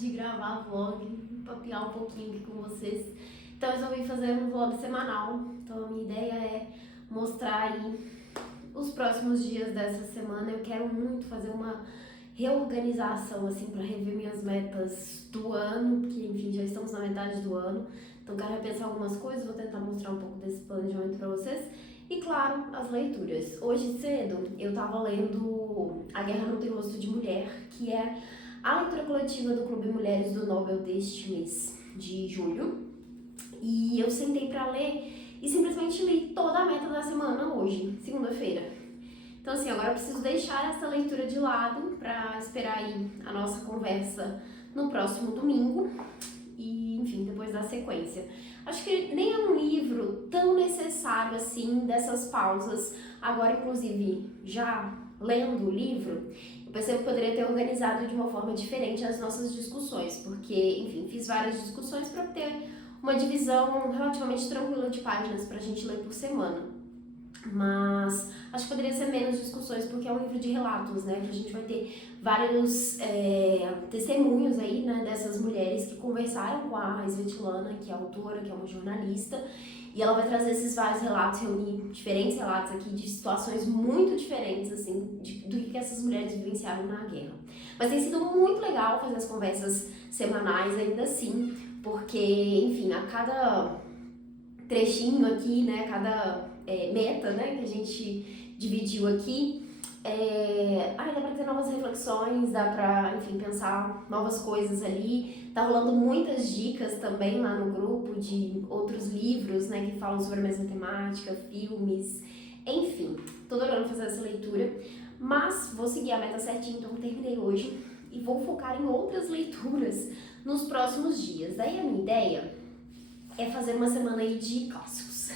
De gravar vlog, papear um pouquinho aqui com vocês. Então eu resolvi fazer um vlog semanal. Então a minha ideia é mostrar aí os próximos dias dessa semana. Eu quero muito fazer uma reorganização assim para rever minhas metas do ano, porque enfim, já estamos na metade do ano. Então quero repensar algumas coisas, vou tentar mostrar um pouco desse planejamento para vocês. E claro, as leituras. Hoje cedo eu tava lendo A Guerra Não Tem Rosto de Mulher, que é a leitura coletiva do Clube Mulheres do Nobel deste mês de julho. E eu sentei pra ler e simplesmente li toda a meta da semana hoje, segunda-feira. Então assim, agora eu preciso deixar essa leitura de lado pra esperar aí a nossa conversa no próximo domingo e, enfim, depois da sequência. Acho que nem é um livro tão necessário assim dessas pausas. Agora, inclusive, já lendo o livro, eu percebo que poderia ter organizado de uma forma diferente as nossas discussões, porque, enfim, fiz várias discussões para ter uma divisão relativamente tranquila de páginas para a gente ler por semana. Mas acho que poderia ser menos discussões, porque é um livro de relatos, né? Que a gente vai ter vários testemunhos aí, né? Dessas mulheres que conversaram com a Svetlana, que é autora, que é uma jornalista. E ela vai trazer esses vários relatos, reunir diferentes relatos aqui de situações muito diferentes, assim, do que essas mulheres vivenciaram na guerra. Mas tem sido muito legal fazer as conversas semanais ainda assim, porque, enfim, a cada trechinho aqui, né, cada meta, né, que a gente dividiu aqui, dá pra ter novas reflexões, dá pra, enfim, pensar novas coisas ali. Tá rolando muitas dicas também lá no grupo de outros livros, né, que falam sobre a mesma temática, filmes, enfim, tô adorando fazer essa leitura, mas vou seguir a meta certinho, então terminei hoje e vou focar em outras leituras nos próximos dias. Daí a minha ideia é fazer uma semana aí de clássicos.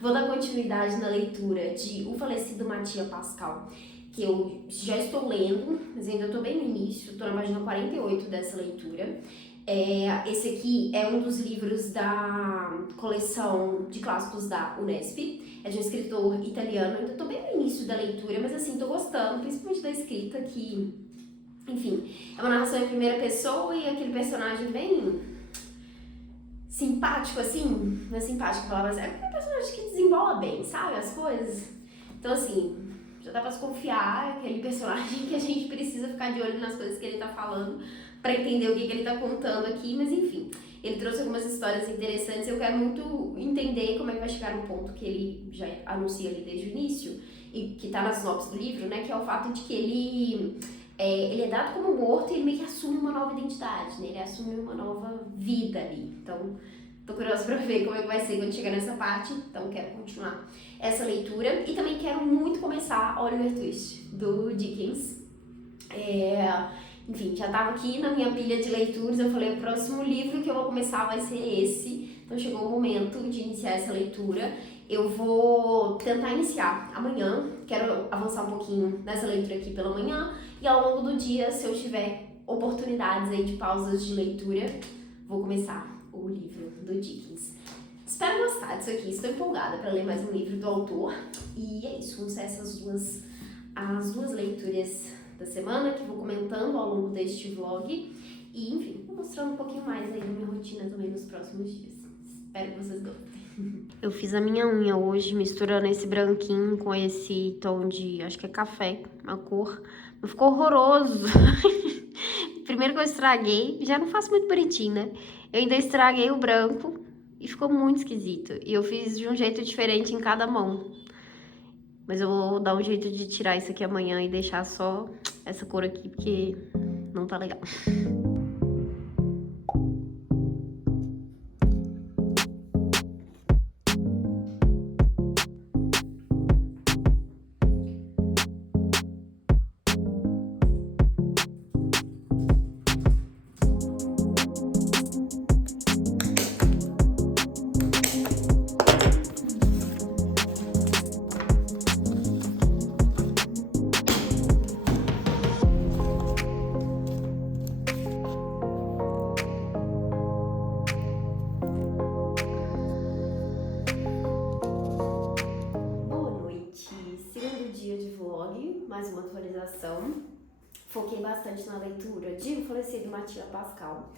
Vou dar continuidade na leitura de O Falecido Mattia Pascal, que eu já estou lendo, mas ainda estou bem no início, estou na página 48 dessa leitura. Esse aqui é um dos livros da coleção de clássicos da Unesp, é de um escritor italiano. Ainda estou bem no início da leitura, mas assim, estou gostando, principalmente da escrita, que, enfim, é uma narração em primeira pessoa e aquele personagem bem simpático, assim, não é simpático a palavra, é aquele personagem que desembola bem, sabe, as coisas. Então, assim, já dá pra desconfiar, é aquele personagem que a gente precisa ficar de olho nas coisas que ele tá falando pra entender o que ele tá contando aqui, mas enfim, ele trouxe algumas histórias interessantes. Eu quero muito entender como é que vai chegar no ponto que ele já anuncia ali desde o início, e que tá na sinopse do livro, né, que é o fato de que ele é dado como morto e ele meio que assume uma nova identidade, né? Ele assume uma nova vida ali. Então, tô curiosa pra ver como é que vai ser quando chegar nessa parte. Então, quero continuar essa leitura. E também quero muito começar Oliver Twist, do Dickens. Enfim, já tava aqui na minha pilha de leituras. Eu falei, o próximo livro que eu vou começar vai ser esse. Então, chegou o momento de iniciar essa leitura. Eu vou tentar iniciar amanhã, quero avançar um pouquinho nessa leitura aqui pela manhã, e ao longo do dia, se eu tiver oportunidades aí de pausas de leitura, vou começar o livro do Dickens. Espero gostar disso aqui, estou empolgada para ler mais um livro do autor, e é isso, vão ser as duas leituras da semana que vou comentando ao longo deste vlog, e enfim, vou mostrando um pouquinho mais aí da minha rotina também nos próximos dias. Espero que vocês gostem. Eu fiz a minha unha hoje, misturando esse branquinho com esse tom de, acho que é café, a cor. Ficou horroroso. Primeiro que eu estraguei, já não faço muito bonitinho, né? Eu ainda estraguei o branco e ficou muito esquisito. E eu fiz de um jeito diferente em cada mão. Mas eu vou dar um jeito de tirar isso aqui amanhã e deixar só essa cor aqui, porque não tá legal. Mais uma atualização. Foquei bastante na leitura de O Falecido Mattia Pascal.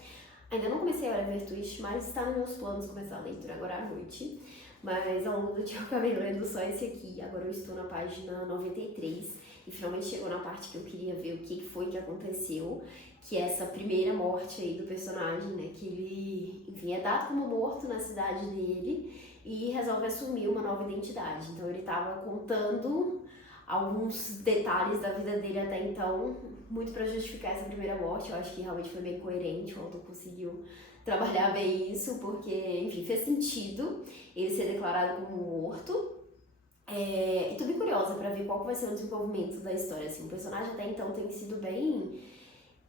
Ainda não comecei a ler Twist, mas está nos meus planos começar a leitura agora à noite. Mas ao longo do dia eu acabei lendo só esse aqui. Agora eu estou na página 93 e finalmente chegou na parte que eu queria ver o que foi que aconteceu, que é essa primeira morte aí do personagem, né? Que ele, enfim, é dado como morto na cidade dele e resolve assumir uma nova identidade. Então ele estava contando alguns detalhes da vida dele até então, muito para justificar essa primeira morte. Eu acho que realmente foi bem coerente, o autor conseguiu trabalhar bem isso, porque, enfim, fez sentido ele ser declarado como morto. E tô bem curiosa para ver qual vai ser o desenvolvimento da história. Assim, o personagem até então tem sido bem...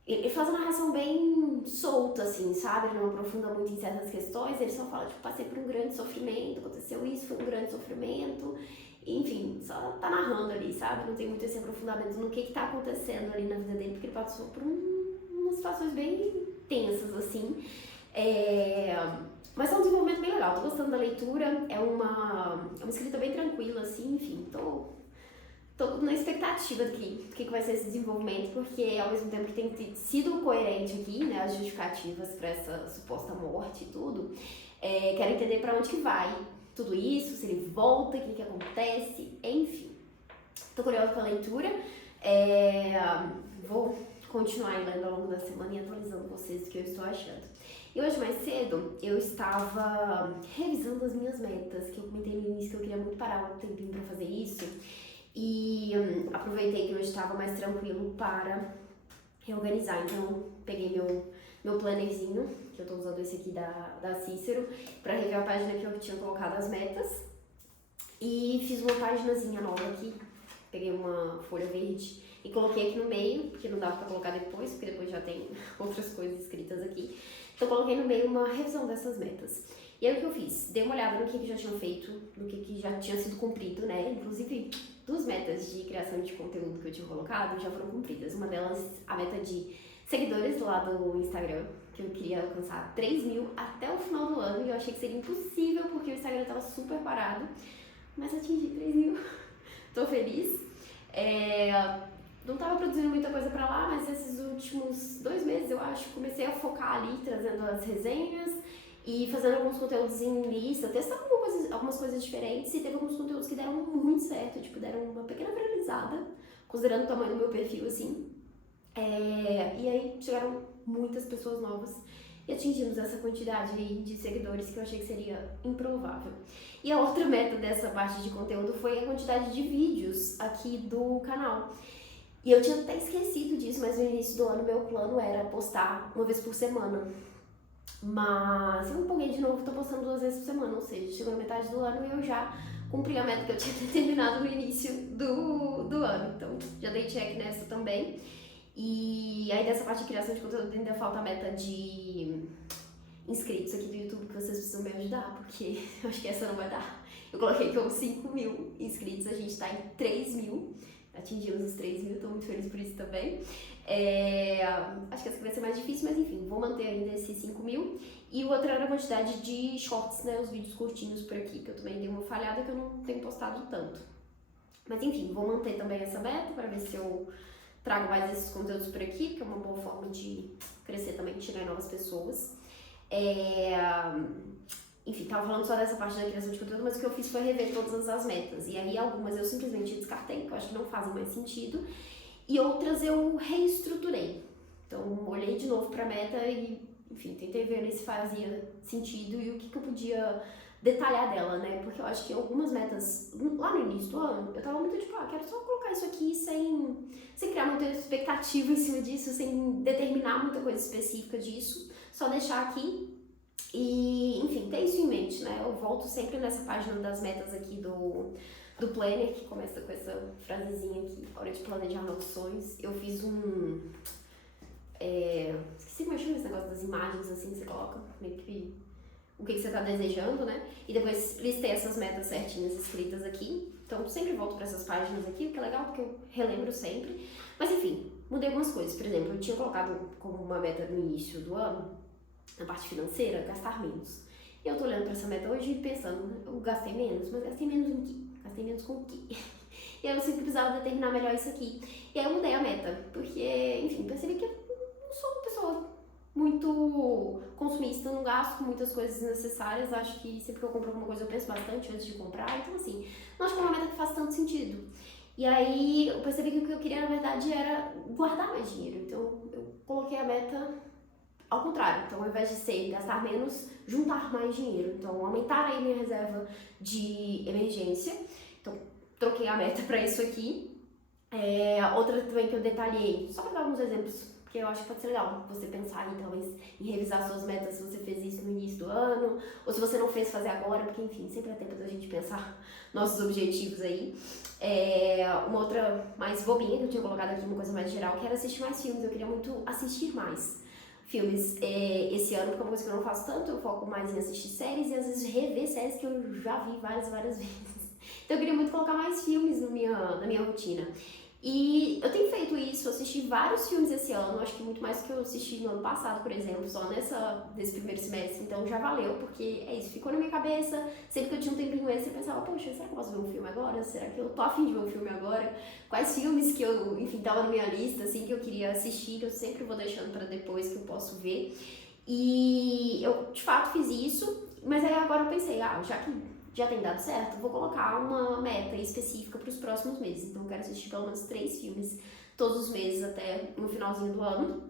Ele faz uma narração bem solta, assim, sabe? Ele não aprofunda muito em certas questões, ele só fala, tipo, passei por um grande sofrimento, aconteceu isso, foi um grande sofrimento. Enfim, só tá narrando ali, sabe? Não tem muito esse aprofundamento no que tá acontecendo ali na vida dele, porque ele passou por umas situações bem tensas, assim. Mas é um desenvolvimento bem legal, tô gostando da leitura, é uma escrita bem tranquila, assim, enfim, tô na expectativa do que vai ser esse desenvolvimento, porque ao mesmo tempo que tem sido coerente aqui, né, as justificativas para essa suposta morte e tudo, quero entender para onde que vai tudo isso, se ele volta, o que acontece, enfim. Tô curiosa com a leitura, vou continuar lendo ao longo da semana e atualizando vocês do que eu estou achando. E hoje mais cedo eu estava revisando as minhas metas, que eu comentei no início que eu queria muito parar um tempinho para fazer isso, e aproveitei que hoje estava mais tranquilo para reorganizar. Então peguei meu plannerzinho, que eu tô usando esse aqui da Cícero, para rever a página que eu tinha colocado as metas, e fiz uma paginazinha nova aqui. Peguei uma folha verde e coloquei aqui no meio, porque não dava para colocar depois, porque depois já tem outras coisas escritas aqui. Então coloquei no meio uma revisão dessas metas. E aí o que eu fiz? Dei uma olhada no que já tinham feito, no que já tinha sido cumprido, né? Inclusive, 2 metas de criação de conteúdo que eu tinha colocado já foram cumpridas. Uma delas, a meta de seguidores lá do Instagram, que eu queria alcançar 3 mil até o final do ano, e eu achei que seria impossível, porque o Instagram tava super parado, mas atingi 3 mil. Tô feliz. Não tava produzindo muita coisa pra lá, mas esses últimos 2 meses, eu acho, comecei a focar ali, trazendo as resenhas e fazendo alguns conteúdos em lista, testando algumas coisas diferentes, e teve alguns conteúdos que deram muito certo, tipo, deram uma pequena viralizada, considerando o tamanho do meu perfil, assim. E aí chegaram muitas pessoas novas e atingimos essa quantidade de seguidores que eu achei que seria improvável. E a outra meta dessa parte de conteúdo foi a quantidade de vídeos aqui do canal. E eu tinha até esquecido disso, mas no início do ano meu plano era postar uma vez por semana. Mas eu me empolguei de novo, tô postando 2 vezes por semana, ou seja, chegou na metade do ano e eu já cumpri a meta que eu tinha determinado no início do ano. Então já dei check nessa também. E aí dessa parte de criação de conteúdo ainda falta a meta de inscritos aqui do YouTube, que vocês precisam me ajudar, porque eu acho que essa não vai dar. Eu coloquei que eu 5 mil inscritos, a gente tá em 3 mil, atingimos os 3 mil, tô muito feliz por isso também. Acho que essa vai ser mais difícil, mas enfim, vou manter ainda esses 5 mil. E o outro era a quantidade de shorts, né, os vídeos curtinhos por aqui, que eu também dei uma falhada, que eu não tenho postado tanto. Mas enfim, vou manter também essa meta para ver se eu trago mais esses conteúdos por aqui, que é uma boa forma de crescer também, chegar em novas pessoas. enfim, tava falando só dessa parte da criação de conteúdo, mas o que eu fiz foi rever todas as metas. E aí algumas eu simplesmente descartei, porque eu acho que não fazem mais sentido, e outras eu reestruturei. Então, olhei de novo pra meta e, enfim, tentei ver se fazia sentido e o que eu podia detalhar dela, né? Porque eu acho que algumas metas, lá no início do ano, eu tava muito tipo, quero só colocar isso aqui sem criar muita expectativa em cima disso, sem determinar muita coisa específica disso, só deixar aqui e, enfim, ter isso em mente, né? Eu volto sempre nessa página das metas aqui do Planner, que começa com essa frasezinha aqui, hora de planejar novos sonhos. Eu fiz esqueci como chama esse negócio das imagens, assim, que você coloca, meio que o que você tá desejando, né? E depois listei essas metas certinhas escritas aqui. Então, sempre volto para essas páginas aqui, o que é legal, porque eu relembro sempre. Mas, enfim, mudei algumas coisas. Por exemplo, eu tinha colocado como uma meta no início do ano, na parte financeira, gastar menos. E eu tô olhando pra essa meta hoje e pensando, eu gastei menos, mas gastei menos em quê? Gastei menos com o quê? E aí eu sempre precisava determinar melhor isso aqui. E aí eu mudei a meta, porque, enfim, percebi que eu não sou uma pessoa muito consumista, não gasto com muitas coisas necessárias. Acho que sempre que eu compro alguma coisa eu penso bastante antes de comprar. Então, assim, não acho que é uma meta que faz tanto sentido. E aí eu percebi que o que eu queria, na verdade, era guardar mais dinheiro. Então, eu coloquei a meta ao contrário. Então, ao invés de ser gastar menos, juntar mais dinheiro. Então, aumentar aí minha reserva de emergência. Então, troquei a meta para isso aqui. Outra também que eu detalhei, só para dar alguns exemplos, porque eu acho que pode ser legal você pensar aí, talvez, em revisar suas metas se você fez isso no início do ano, ou se você não fez, fazer agora, porque, enfim, sempre é tempo da gente pensar nossos objetivos aí. Uma outra mais bobinha que eu tinha colocado aqui, uma coisa mais geral, que era assistir mais filmes. Eu queria muito assistir mais filmes esse ano, porque é uma coisa que eu não faço tanto, eu foco mais em assistir séries e às vezes rever séries que eu já vi várias vezes. Então eu queria muito colocar mais filmes na minha rotina. E eu tenho feito isso, assisti vários filmes esse ano, acho que muito mais do que eu assisti no ano passado, por exemplo, só nesse primeiro semestre, então já valeu, porque é isso, ficou na minha cabeça, sempre que eu tinha um tempinho extra, eu pensava, poxa, será que eu posso ver um filme agora? Será que eu tô afim de ver um filme agora? Quais filmes que eu, enfim, tava na minha lista, assim, que eu queria assistir, que eu sempre vou deixando pra depois que eu posso ver. E eu, de fato, fiz isso, mas aí agora eu pensei, já que já tem dado certo, vou colocar uma meta específica para os próximos meses. Então, eu quero assistir pelo menos 3 filmes todos os meses até no finalzinho do ano.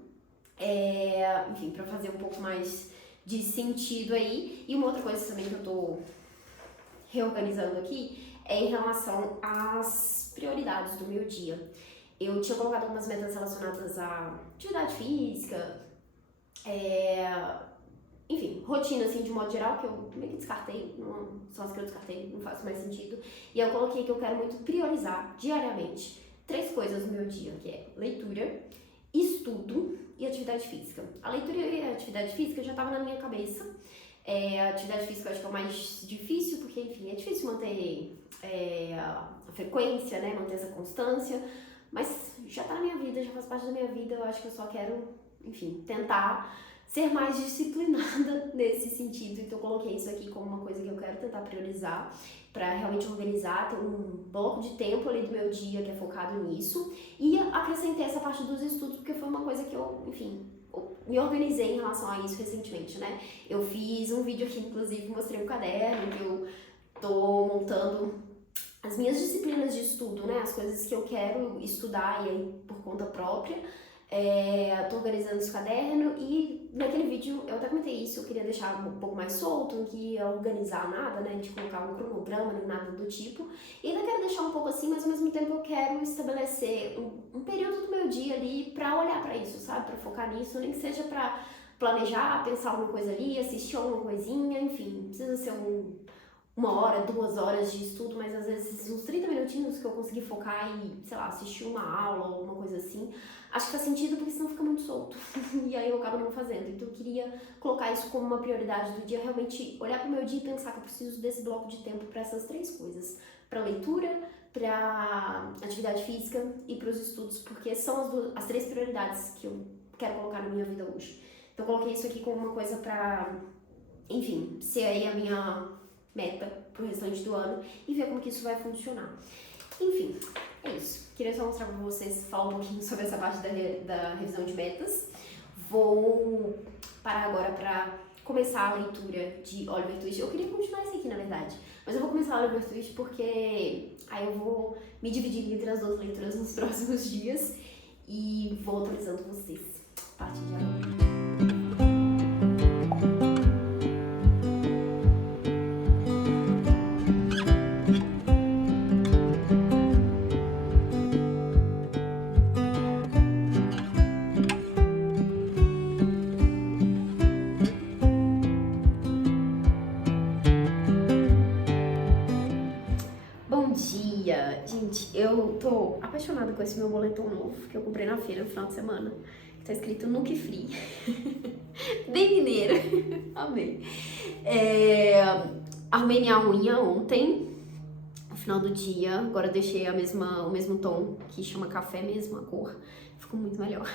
Enfim, para fazer um pouco mais de sentido aí. E uma outra coisa também que eu tô reorganizando aqui é em relação às prioridades do meu dia. Eu tinha colocado algumas metas relacionadas à atividade física, enfim, rotina assim de modo geral, que eu meio que descartei, não, são as que eu descartei, não faz mais sentido. E eu coloquei que eu quero muito priorizar diariamente 3 coisas no meu dia, que é leitura, estudo e atividade física. A leitura e a atividade física já estava na minha cabeça. A atividade física eu acho que é o mais difícil, porque enfim, é difícil manter a frequência, né, manter essa constância, mas já tá na minha vida, já faz parte da minha vida, eu acho que eu só quero, enfim, tentar ser mais disciplinada nesse sentido. Então eu coloquei isso aqui como uma coisa que eu quero tentar priorizar para realmente organizar, ter um bloco de tempo ali do meu dia que é focado nisso, e acrescentei essa parte dos estudos porque foi uma coisa que eu, enfim, me organizei em relação a isso recentemente, né? Eu fiz um vídeo aqui, inclusive, mostrei um caderno que eu tô montando as minhas disciplinas de estudo, né? As coisas que eu quero estudar e aí por conta própria. Tô organizando esse caderno e naquele vídeo eu até comentei isso, eu queria deixar um pouco mais solto, não queria organizar nada, né, de colocar um cronograma nem nada do tipo, e ainda quero deixar um pouco assim, mas ao mesmo tempo eu quero estabelecer um período do meu dia ali pra olhar pra isso, sabe, pra focar nisso, nem que seja pra planejar, pensar alguma coisa ali, assistir alguma coisinha, enfim, não precisa ser uma hora, 2 horas de estudo, mas às vezes uns 30 minutinhos que eu consegui focar e, sei lá, assistir uma aula ou alguma coisa assim, acho que faz sentido porque senão fica muito solto e aí eu acabo não fazendo. Então eu queria colocar isso como uma prioridade do dia, realmente olhar pro meu dia e pensar que eu preciso desse bloco de tempo para essas 3 coisas, para leitura, para atividade física e para os estudos, porque são as 3 prioridades que eu quero colocar na minha vida hoje. Então eu coloquei isso aqui como uma coisa pra, enfim, ser aí a minha meta pro restante do ano e ver como que isso vai funcionar. Enfim, é isso. Queria só mostrar pra vocês, falar um pouquinho sobre essa parte da revisão de metas. Vou parar agora pra começar a leitura de Oliver Twist. Eu queria continuar isso aqui, na verdade. Mas eu vou começar Oliver Twist porque aí eu vou me dividir entre as duas leituras nos próximos dias e vou atualizando vocês a partir de agora. Bom dia! Gente, eu tô apaixonada com esse meu moletom novo que eu comprei na feira no final de semana. Tá escrito Nuke Free. Bem mineira. Amei. Arrumei minha unha ontem, no final do dia. Agora eu deixei o mesmo tom, que chama café mesmo, a cor. Ficou muito melhor.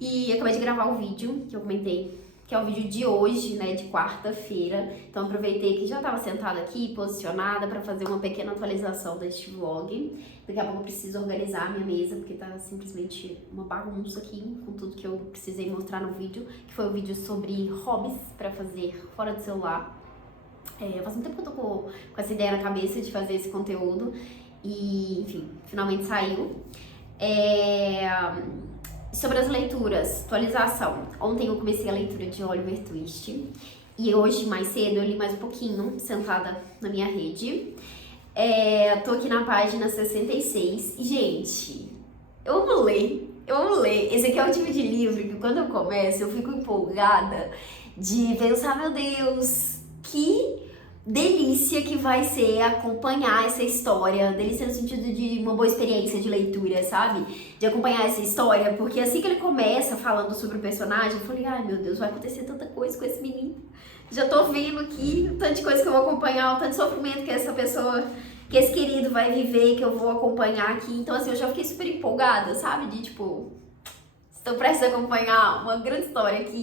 E acabei de gravar o vídeo que eu comentei, que é o vídeo de hoje, né, de quarta-feira. Então aproveitei que já estava sentada aqui, posicionada, para fazer uma pequena atualização deste vlog. Daqui a pouco eu preciso organizar a minha mesa, porque tá simplesmente uma bagunça aqui, com tudo que eu precisei mostrar no vídeo, que foi o vídeo sobre hobbies para fazer fora do celular. Faz um tempo que eu tô com essa ideia na cabeça de fazer esse conteúdo e, enfim, finalmente saiu. Sobre as leituras, atualização. Ontem eu comecei a leitura de Oliver Twist e hoje, mais cedo, eu li mais um pouquinho, sentada na minha rede. Tô aqui na página 66 e, gente, eu amo ler. Esse aqui é o tipo de livro que quando eu começo eu fico empolgada de pensar, meu Deus, que delícia que vai ser acompanhar essa história, delícia no sentido de uma boa experiência de leitura, sabe? De acompanhar essa história, porque assim que ele começa falando sobre o personagem, eu falei, ai meu Deus, vai acontecer tanta coisa com esse menino. Já tô vendo aqui o tanto de coisa que eu vou acompanhar, o tanto de sofrimento que essa pessoa, que esse querido vai viver, que eu vou acompanhar aqui. Então assim, eu já fiquei super empolgada, sabe? De tipo, estou prestes a acompanhar uma grande história aqui.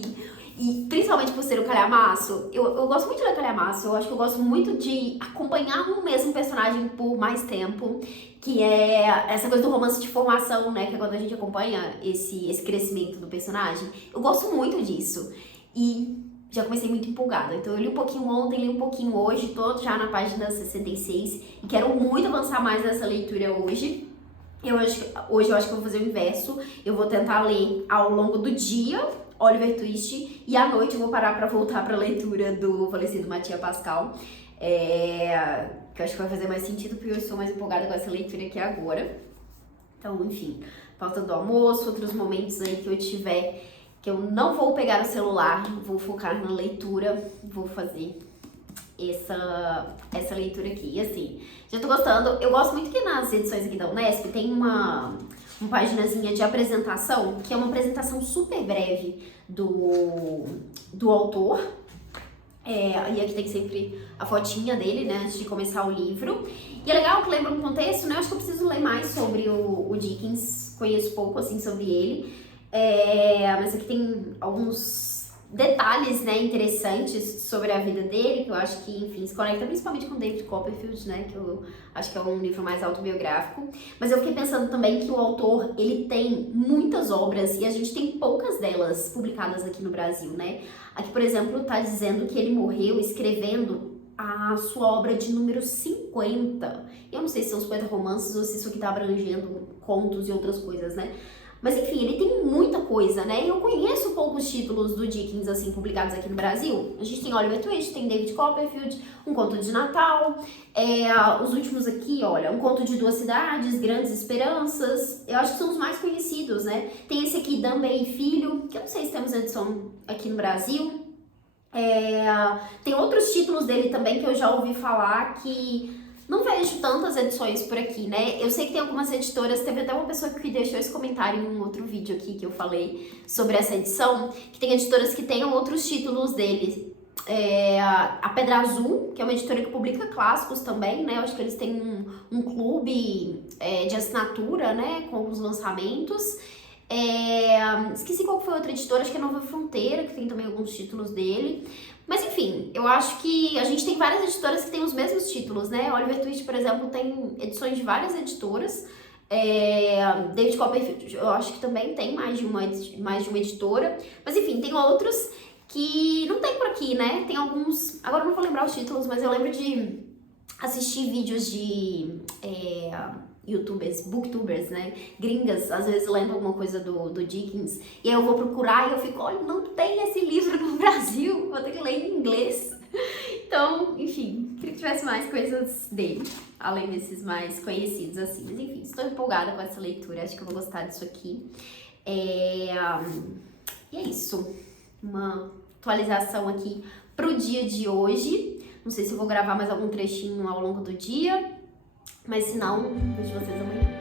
E principalmente por ser o calhamaço, eu gosto muito de ler calhamaço, eu acho que eu gosto muito de acompanhar um mesmo personagem por mais tempo, que é essa coisa do romance de formação, né, que é quando a gente acompanha esse crescimento do personagem. Eu gosto muito disso e já comecei muito empolgada, então eu li um pouquinho ontem, li um pouquinho hoje, tô já na página 66 e quero muito avançar mais nessa leitura hoje. Hoje eu acho que eu vou fazer o inverso, eu vou tentar ler ao longo do dia Oliver Twist, e à noite eu vou parar pra voltar pra leitura do falecido Mattia Pascal, que eu acho que vai fazer mais sentido, porque eu estou mais empolgada com essa leitura aqui agora. Então, enfim, falta do almoço, outros momentos aí que eu tiver, que eu não vou pegar o celular, vou focar na leitura, vou fazer essa leitura aqui. E assim, já tô gostando, eu gosto muito que nas edições aqui da Unesp tem uma paginazinha de apresentação, que é uma apresentação super breve do autor. E aqui tem sempre a fotinha dele, né, antes de começar o livro. E é legal que lembra um contexto, né, eu acho que eu preciso ler mais sobre o Dickens, conheço pouco, assim, sobre ele. Mas aqui tem alguns detalhes, né, interessantes sobre a vida dele, que eu acho que, enfim, se conecta principalmente com David Copperfield, né, que eu acho que é um livro mais autobiográfico. Mas eu fiquei pensando também que o autor, ele tem muitas obras e a gente tem poucas delas publicadas aqui no Brasil, né. Aqui, por exemplo, tá dizendo que ele morreu escrevendo a sua obra de número 50. Eu não sei se são 50 romances ou se isso aqui tá abrangendo contos e outras coisas, né. Mas enfim, ele tem muita coisa, né? Eu conheço poucos títulos do Dickens, assim, publicados aqui no Brasil. A gente tem Oliver Twist, tem David Copperfield, Um Conto de Natal. Os últimos aqui, olha, Um Conto de Duas Cidades, Grandes Esperanças. Eu acho que são os mais conhecidos, né? Tem esse aqui, Dunby e Filho, que eu não sei se temos edição aqui no Brasil. Tem outros títulos dele também que eu já ouvi falar que não vejo tantas edições por aqui, né? Eu sei que tem algumas editoras, teve até uma pessoa que deixou esse comentário em um outro vídeo aqui que eu falei sobre essa edição, que tem editoras que tenham outros títulos dele. A Pedra Azul, que é uma editora que publica clássicos também, né? Eu acho que eles têm um clube de assinatura, né? Com os lançamentos. Esqueci qual foi a outra editora, acho que é Nova Fronteira, que tem também alguns títulos dele. Mas enfim, eu acho que a gente tem várias editoras que têm os mesmos títulos, né? Oliver Twist, por exemplo, tem edições de várias editoras. David Copperfield, eu acho que também tem mais de uma editora. Mas enfim, tem outros que não tem por aqui, né? Tem alguns, agora eu não vou lembrar os títulos, mas eu lembro de assistir vídeos de youtubers, booktubers, né, gringas, às vezes lendo alguma coisa do Dickens, e aí eu vou procurar e eu fico, olha, não tem esse livro no Brasil, vou ter que ler em inglês. Então, enfim, queria que tivesse mais coisas dele, além desses mais conhecidos, assim. Mas enfim, estou empolgada com essa leitura, acho que eu vou gostar disso aqui. E é isso, uma atualização aqui pro dia de hoje. Não sei se eu vou gravar mais algum trechinho ao longo do dia, mas se não, vejo vocês amanhã.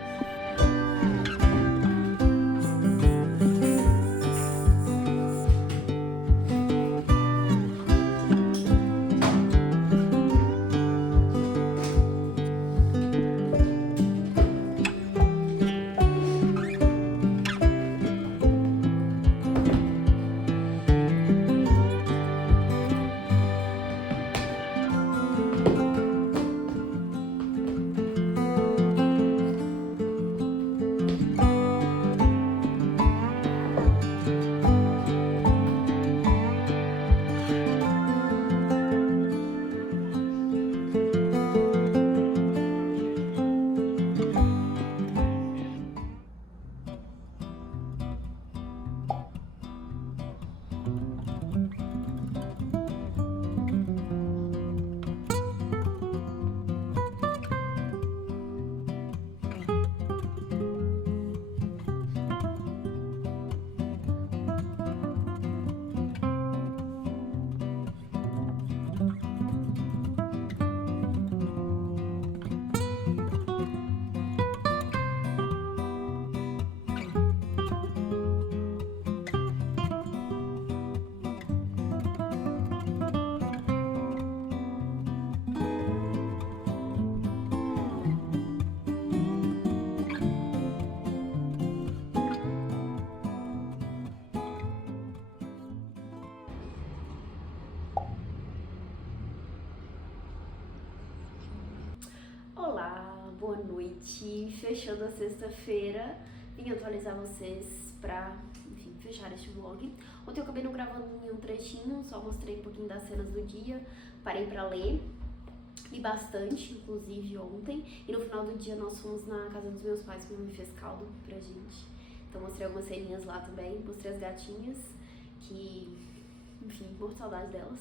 Olá, boa noite, fechando a sexta-feira, vim atualizar vocês pra, enfim, fechar este vlog. Ontem eu acabei não gravando nenhum trechinho, só mostrei um pouquinho das cenas do dia, parei pra ler, li bastante, inclusive ontem, e no final do dia nós fomos na casa dos meus pais, que minha mãe fez caldo pra gente, então mostrei algumas ceninhas lá também, mostrei as gatinhas, que, enfim, morro de saudade delas,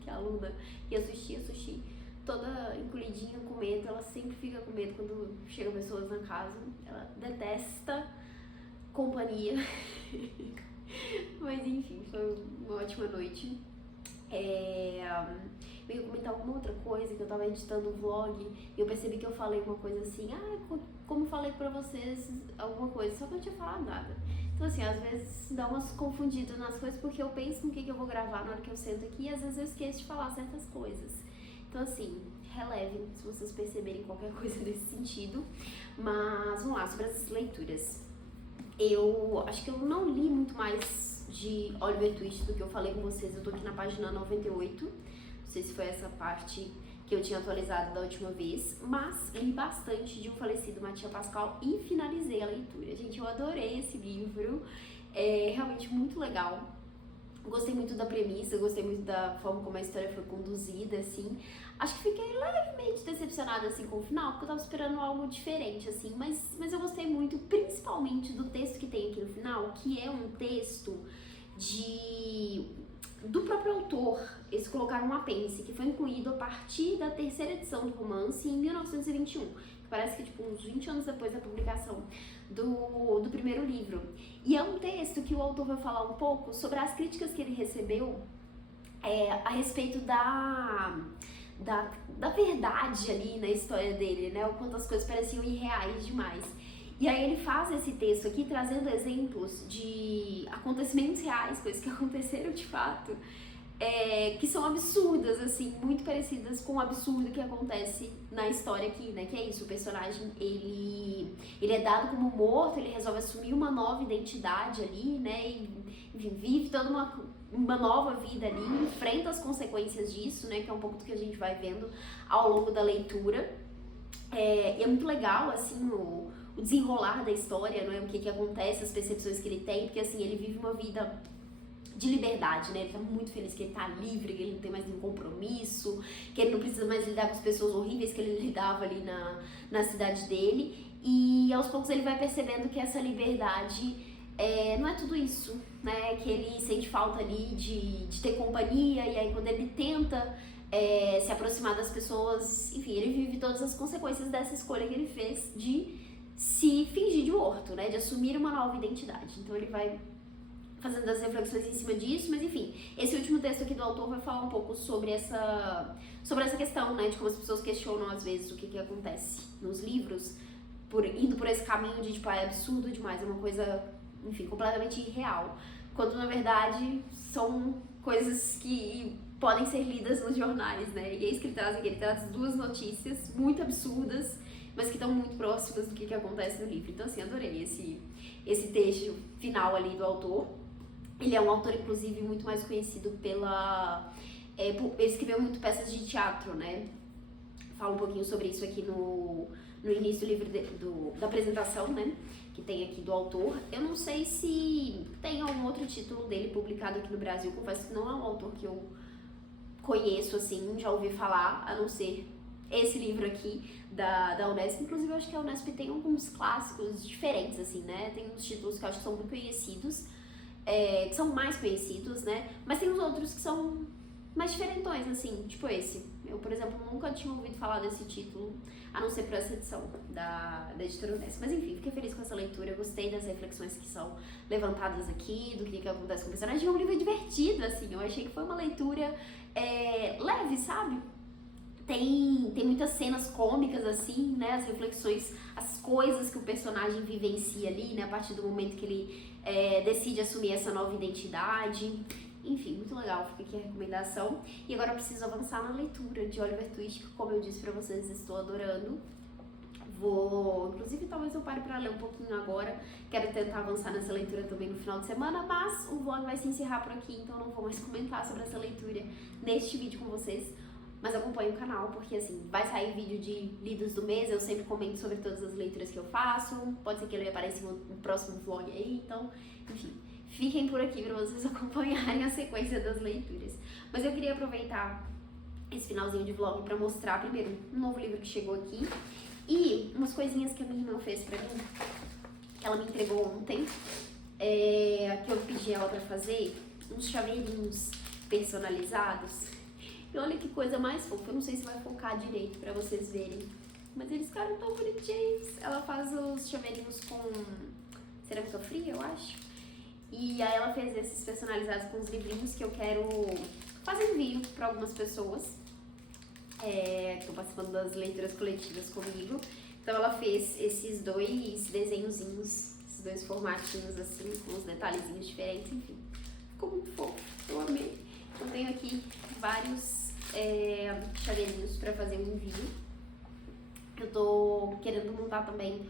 que a Luna ia sushi, toda encolhidinha com medo, ela sempre fica com medo quando chegam pessoas na casa, ela detesta companhia, mas enfim, foi uma ótima noite. Eu ia comentar alguma outra coisa, que eu tava editando o vlog e eu percebi que eu falei uma coisa assim, como falei pra vocês alguma coisa, só que eu não tinha falado nada. Então assim, às vezes dá umas confundidas nas coisas porque eu penso no que eu vou gravar na hora que eu sento aqui e às vezes eu esqueço de falar certas coisas. Então assim, relevem se vocês perceberem qualquer coisa nesse sentido. Mas vamos lá, sobre as leituras. Eu acho que eu não li muito mais de Oliver Twist do que eu falei com vocês. Eu tô aqui na página 98. Não sei se foi essa parte que eu tinha atualizado da última vez, mas li bastante de O Falecido Mattia Pascal e finalizei a leitura. Gente, eu adorei esse livro, é realmente muito legal. Gostei muito da premissa, gostei muito da forma como a história foi conduzida, assim. Acho que fiquei levemente decepcionada, assim, com o final, porque eu tava esperando algo diferente, assim. Mas eu gostei muito, principalmente do texto que tem aqui no final, que é um texto do próprio autor. Eles colocaram um apêndice que foi incluído a partir da terceira edição do romance em 1921. Que parece que, tipo, uns 20 anos depois da publicação do primeiro livro. E é um texto que o autor vai falar um pouco sobre as críticas que ele recebeu a respeito da verdade ali na história dele, né? O quanto as coisas pareciam irreais demais. E aí ele faz esse texto aqui trazendo exemplos de acontecimentos reais, coisas que aconteceram de fato, que são absurdas, assim, muito parecidas com o absurdo que acontece na história aqui, né? Que é isso, o personagem, ele é dado como morto, ele resolve assumir uma nova identidade ali, né? E, enfim, vive toda uma nova vida ali, enfrenta as consequências disso, né? Que é um pouco do que a gente vai vendo ao longo da leitura. E é muito legal, assim, o desenrolar da história, não é? O que acontece, as percepções que ele tem, porque, assim, ele vive uma vida de liberdade, né? Ele tá muito feliz que ele tá livre, que ele não tem mais nenhum compromisso, que ele não precisa mais lidar com as pessoas horríveis que ele lidava ali na cidade dele. E aos poucos ele vai percebendo que essa liberdade não é tudo isso, né? Que ele sente falta ali de ter companhia, e aí quando ele tenta se aproximar das pessoas, enfim, ele vive todas as consequências dessa escolha que ele fez de se fingir de morto, né? De assumir uma nova identidade. Então ele vai fazendo as reflexões em cima disso, mas enfim, esse último texto aqui do autor vai falar um pouco sobre essa questão, né, de como as pessoas questionam às vezes o que acontece nos livros, indo por esse caminho de tipo, é absurdo demais, é uma coisa, enfim, completamente irreal, quando na verdade são coisas que podem ser lidas nos jornais, né, e é isso que ele traz aqui, ele traz duas notícias muito absurdas, mas que estão muito próximas do que acontece no livro. Então assim, adorei esse texto final ali do autor. Ele é um autor, inclusive, muito mais conhecido ele escreveu muito peças de teatro, né? Fala um pouquinho sobre isso aqui no início do livro, da apresentação, né? Que tem aqui do autor. Eu não sei se tem algum outro título dele publicado aqui no Brasil. Confesso que não é um autor que eu conheço, assim, já ouvi falar, a não ser esse livro aqui da Unesp. Inclusive, eu acho que a Unesp tem alguns clássicos diferentes, assim, né? Tem uns títulos que eu acho que são muito conhecidos, que são mais conhecidos, né? Mas tem os outros que são mais diferentões, assim, tipo esse. Eu, por exemplo, nunca tinha ouvido falar desse título, a não ser por essa edição da editora Unesp. Mas enfim, fiquei feliz com essa leitura, eu gostei das reflexões que são levantadas aqui, do que acontece com o personagem. É um livro divertido, assim, eu achei que foi uma leitura leve, sabe? Tem muitas cenas cômicas, assim, né? As reflexões, as coisas que o personagem vivencia ali, né? A partir do momento que ele decide assumir essa nova identidade. Enfim, muito legal, fica aqui a recomendação. E agora eu preciso avançar na leitura de Oliver Twist, que, como eu disse pra vocês, estou adorando. Inclusive, talvez eu pare pra ler um pouquinho agora. Quero tentar avançar nessa leitura também no final de semana, mas o vlog vai se encerrar por aqui, então não vou mais comentar sobre essa leitura neste vídeo com vocês. Mas acompanhe o canal, porque assim, vai sair vídeo de lidos do mês, eu sempre comento sobre todas as leituras que eu faço, pode ser que ele apareça no próximo vlog aí, então, enfim, fiquem por aqui para vocês acompanharem a sequência das leituras. Mas eu queria aproveitar esse finalzinho de vlog para mostrar primeiro um novo livro que chegou aqui e umas coisinhas que a minha irmã fez pra mim, que ela me entregou ontem, que eu pedi ela para fazer, uns chaveirinhos personalizados. E olha que coisa mais fofa, eu não sei se vai focar direito pra vocês verem, mas eles ficaram tão bonitinhos. Ela faz os chaveirinhos com cerâmica fria, eu acho. E aí ela fez esses personalizados com os livrinhos que eu quero fazer envio pra algumas pessoas que estão participando das leituras coletivas comigo. Então ela fez esses dois desenhozinhos, esses dois formatinhos assim, com uns detalhezinhos diferentes, enfim. Ficou muito fofo, eu amei. Eu tenho aqui vários chaveirinhos pra fazer um envio. Eu tô querendo montar também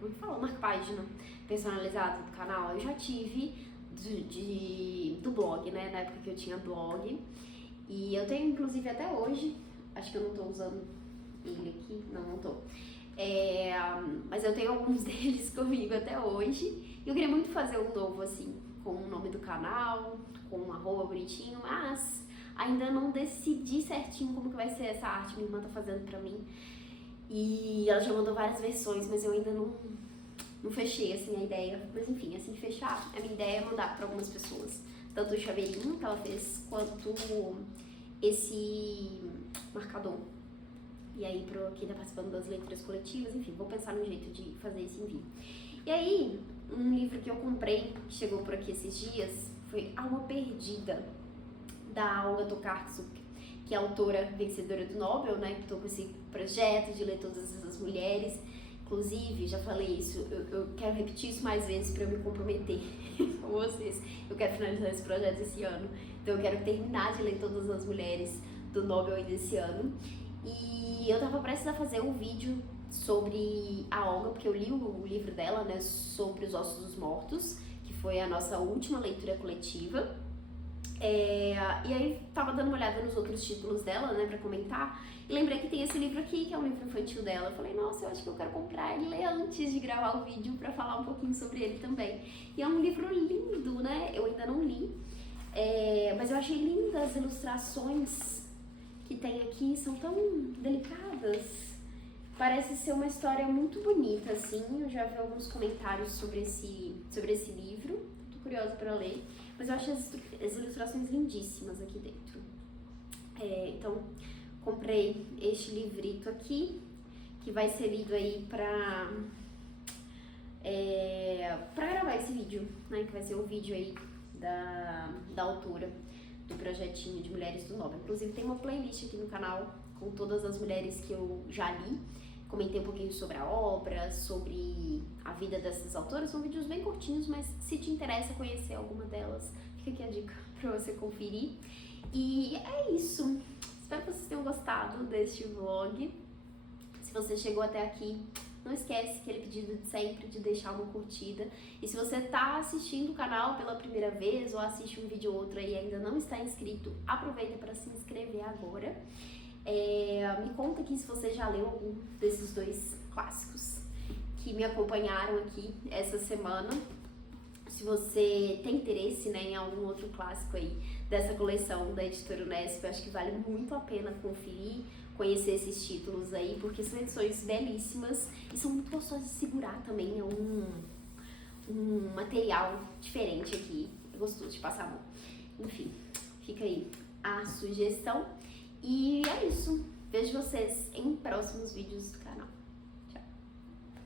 como fala? Uma página personalizada do canal. Eu já tive do blog, né? Na época que eu tinha blog. E eu tenho, inclusive, até hoje. Acho que eu não tô usando ele aqui. Não tô. Mas eu tenho alguns deles comigo até hoje. E eu queria muito fazer um novo, assim, com o nome do canal, com um arroba bonitinho, mas ainda não decidi certinho como que vai ser essa arte. Minha irmã tá fazendo pra mim. E ela já mandou várias versões, mas eu ainda não fechei, assim, a ideia. Mas enfim, assim que fechar, a minha ideia é mandar pra algumas pessoas. Tanto o chaveirinho que ela fez, quanto esse marcador. E aí, pra quem tá participando das leituras coletivas, enfim, vou pensar no jeito de fazer esse envio. E aí, um livro que eu comprei, que chegou por aqui esses dias, foi Alma Perdida, da Olga Tokarczuk, que é autora vencedora do Nobel, né? Que tô com esse projeto de ler todas essas mulheres. Inclusive, já falei isso, eu quero repetir isso mais vezes para eu me comprometer com vocês. Eu quero finalizar esse projeto esse ano, então eu quero terminar de ler todas as mulheres do Nobel ainda esse ano. E eu tava prestes a fazer um vídeo sobre a Olga, porque eu li o livro dela, né, sobre os ossos dos mortos, que foi a nossa última leitura coletiva. E aí tava dando uma olhada nos outros títulos dela, né, pra comentar, e lembrei que tem esse livro aqui, que é um livro infantil dela. Eu falei, nossa, eu acho que eu quero comprar e ler antes de gravar o vídeo pra falar um pouquinho sobre ele também. E é um livro lindo, né, eu ainda não li, mas eu achei lindas as ilustrações que tem aqui, são tão delicadas. Parece ser uma história muito bonita, assim. Eu já vi alguns comentários sobre esse livro, tô curiosa pra ler. Mas eu acho as ilustrações lindíssimas aqui dentro. Então, comprei este livrito aqui, que vai ser lido aí pra gravar esse vídeo, né? Que vai ser o vídeo aí da autora do projetinho de Mulheres do Nobel. Inclusive tem uma playlist aqui no canal com todas as mulheres que eu já li. Comentei um pouquinho sobre a obra, sobre a vida dessas autoras. São vídeos bem curtinhos, mas se te interessa conhecer alguma delas, fica aqui a dica pra você conferir. E é isso. Espero que vocês tenham gostado deste vlog. Se você chegou até aqui, não esquece aquele pedido de sempre de deixar uma curtida. E se você tá assistindo o canal pela primeira vez ou assiste um vídeo ou outro e ainda não está inscrito, aproveita para se inscrever agora. Me conta aqui se você já leu algum desses dois clássicos que me acompanharam aqui essa semana. Se você tem interesse, né, em algum outro clássico aí dessa coleção da Editora Unesp, eu acho que vale muito a pena conferir, conhecer esses títulos aí, porque são edições belíssimas e são muito gostosas de segurar também. É um material diferente aqui, é gostoso de passar a mão. Enfim, fica aí a sugestão. E é isso. Vejo vocês em próximos vídeos do canal.